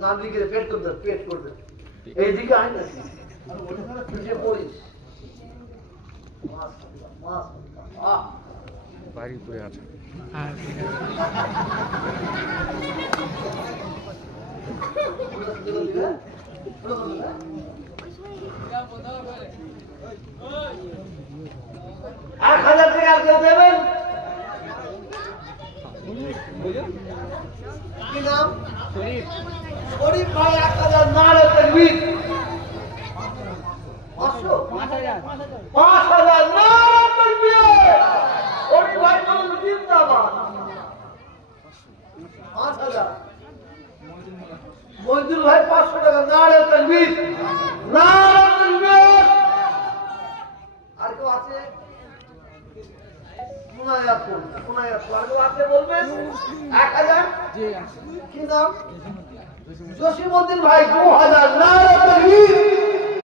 নাম লিখে পেট করতে পেট করতে এইদিকে আয় না তুই পড়িস বাড়ি পড়ে আছে এক 1000 টাকা কেউ দেবেন কি নাম শরীফ ভাই 1000 নারে তাকবীর 5000 নারে তাকবীর শরীফ ভাই বলুন জিন্দাবাদ 5000 মজদুর ভাই 500 টাকা নারে তাকবীর নারে তাকবীর আর কেউ আছে বলবেন 1000 কি নাম জসিমউদ্দিন ভাই 2000